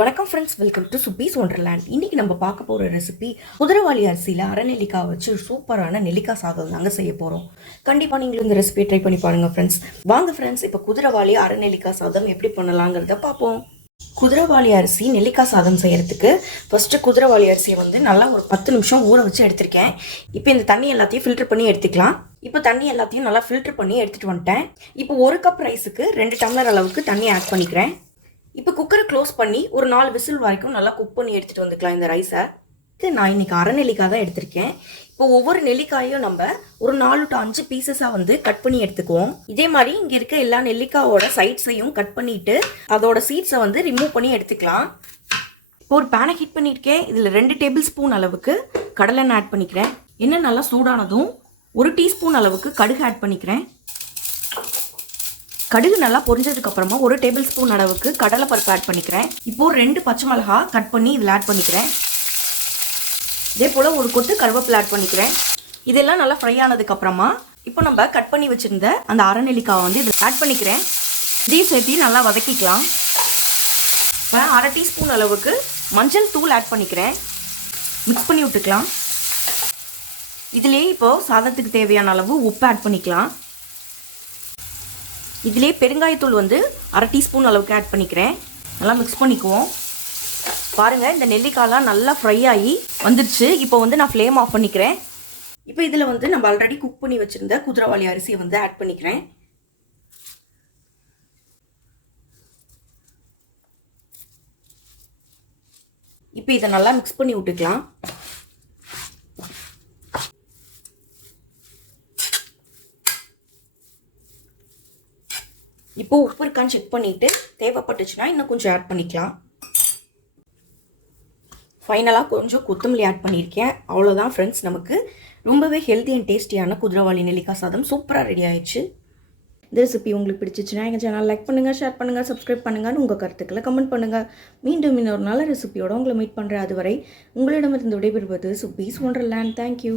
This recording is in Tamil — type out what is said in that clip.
வணக்கம் friends welcome to Subbi's wonderland இன்னைக்கு நம்ம பார்க்க போகிற ரெசிபி குதிரவாளி அரிசியில் அரை நெல்லிக்காய் வச்சு சூப்பரான நெல்லிக்காய் சாதம் தாங்க செய்ய போகிறோம் கண்டிப்பாக நீங்களும் இந்த ரெசிபியை ட்ரை பண்ணி பாருங்கள் ஃப்ரெண்ட்ஸ் வாங்க ஃப்ரெண்ட்ஸ் இப்போ குதிரவாளி அரை நெல்லிக்காய் சாதம் எப்படி பண்ணலாங்கிறத பார்ப்போம். குதிரவாளி அரிசி நெல்லிக்காய் சாதம் செய்யறதுக்கு ஃபர்ஸ்ட்டு குதிரவாளி அரிசியை வந்து நல்லா ஒரு பத்து நிமிஷம் ஊற வச்சு எடுத்திருக்கேன். இப்போ இந்த தண்ணி எல்லாத்தையும் ஃபில்டர் பண்ணி எடுத்துக்கலாம். இப்போ தண்ணி எல்லாத்தையும் நல்லா ஃபில்டர் பண்ணி எடுத்துகிட்டு வந்துட்டேன். இப்போ ஒரு கப் ரைஸுக்கு ரெண்டு டம்ளர் அளவுக்கு தண்ணி ஆட் பண்ணிக்கிறேன். இப்போ குக்கரை க்ளோஸ் பண்ணி ஒரு நாலு விசில் வரைக்கும் நல்லா குக் பண்ணி எடுத்துகிட்டு வந்துக்கலாம் இந்த ரைஸை இது நான் இன்னைக்கு அரை நெல்லிக்காய் தான் எடுத்திருக்கேன். இப்போ ஒவ்வொரு நெல்லிக்காயும் நம்ம ஒரு நாலு டு அஞ்சு பீசஸாக வந்து கட் பண்ணி எடுத்துக்குவோம். இதே மாதிரி இங்கே இருக்க எல்லா நெல்லிக்காயோட சைட்ஸையும் கட் பண்ணிட்டு அதோட சீட்ஸை வந்து ரிமூவ் பண்ணி எடுத்துக்கலாம். இப்போ ஒரு பேனை ஹீட் பண்ணியிருக்கேன். இதில் ரெண்டு டேபிள் ஸ்பூன் அளவுக்கு கடலெண்ணெய் ஆட் பண்ணிக்கிறேன். எண்ணெய் நல்லா சூடானதும் ஒரு டீஸ்பூன் அளவுக்கு கடுகு ஆட் பண்ணிக்கிறேன். கடுகு நல்லா பொரிஞ்சதுக்கு அப்புறமா ஒரு டேபிள் ஸ்பூன் அளவுக்கு கடலை பருப்பு ஆட் பண்ணிக்கிறேன். இப்போ ரெண்டு பச்சை மிளகா கட் பண்ணி இதில் ஆட் பண்ணிக்கிறேன். இதே போல் ஒரு கொத்து கருவேப்பிலை ஆட் பண்ணிக்கிறேன். இதெல்லாம் நல்லா ஃப்ரை ஆனதுக்கு அப்புறமா இப்போ நம்ம கட் பண்ணி வச்சுருந்த அந்த அரைநெல்லிக்காவை வந்து இதில் ஆட் பண்ணிக்கிறேன். இதையும் சேர்த்து நல்லா வதக்கிக்கலாம். இப்போ அரை டீஸ்பூன் அளவுக்கு மஞ்சள் தூள் ஆட் பண்ணிக்கிறேன். மிக்ஸ் பண்ணி விட்டுக்கலாம். இதுலேயே இப்போது சாதத்துக்கு தேவையான அளவு உப்பு ஆட் பண்ணிக்கலாம். இதிலே பெருங்காயத்தூள் வந்து அரை டீஸ்பூன் அளவுக்கு ஆட் பண்ணிக்கிறேன். நல்லா மிக்ஸ் பண்ணிக்குவோம். பாருங்கள் இந்த நெல்லிக்காய்லாம் நல்லா ஃப்ரை ஆகி வந்துருச்சு இப்போ வந்து நான் ஃப்ளேம் ஆஃப் பண்ணிக்கிறேன். இப்போ இதில் வந்து நம்ம ஆல்ரெடி குக் பண்ணி வச்சுருந்த குதிரவாளி அரிசியை வந்து ஆட் பண்ணிக்கிறேன். இப்போ இதை நல்லா மிக்ஸ் பண்ணி விட்டுக்கலாம். இப்போ உப்பு இருக்கான்னு செக் பண்ணிவிட்டு தேவைப்பட்டுச்சுன்னா இன்னும் கொஞ்சம் ஆட் பண்ணிக்கலாம். ஃபைனலாக கொஞ்சம் கொத்தமல்லி ஆட் பண்ணியிருக்கேன். அவ்வளோதான் ஃப்ரெண்ட்ஸ் நமக்கு. ரொம்பவே ஹெல்த்தி அண்ட் டேஸ்டியான குதிரவாளி நெல்லிக்காய் சாதம் சூப்பராக ரெடி ஆயிடுச்சு. இந்த ரெசிபி உங்களுக்கு பிடிச்சிச்சுன்னா எங்கள் சேனல் லைக் பண்ணுங்கள் ஷேர் பண்ணுங்கள் சப்ஸ்கிரைப் பண்ணுங்கன்னு உங்கள் கருத்துக்களை கமெண்ட் பண்ணுங்கள் மீண்டும் இன்னொரு நல்ல ரெசிபியோட உங்களை மீட் பண்ணுற அதுவரை உங்களிடமிருந்து விடைபெறுவது சுப்பீஸ் ஒன்றர்லேண்ட் தேங்க்யூ